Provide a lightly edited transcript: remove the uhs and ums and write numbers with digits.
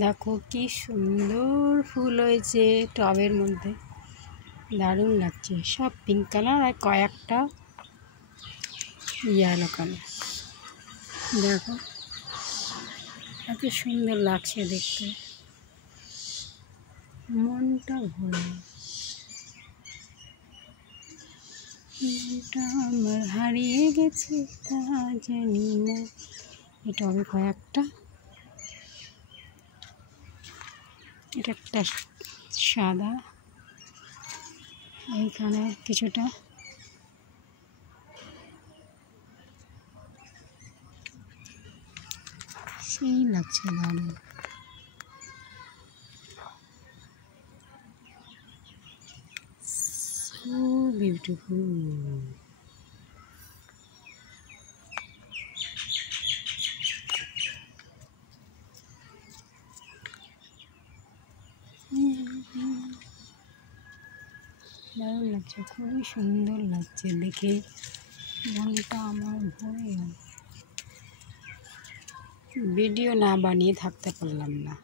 দেখো কি সুন্দর ফুল হয়েছে টবের মধ্যে, দারুণ লাগছে। সব পিঙ্ক কালার আর কয়েকটা ইয়েলো কালার। দেখো এত সুন্দর লাগছে দেখতে, মনটা ভরে। মনটা আমার হারিয়ে গেছে তা জানি না। এই টবে কয়েকটা, এটা একটা সাদা, এইখানে কিছুটা সেই লাগছে দারুণ। So beautiful. দারুণ লাগছে, খুবই সুন্দর লাগছে দেখে, মনটা আমার ভরে গেল। ভিডিও না বানিয়ে থাকতে পারলাম না।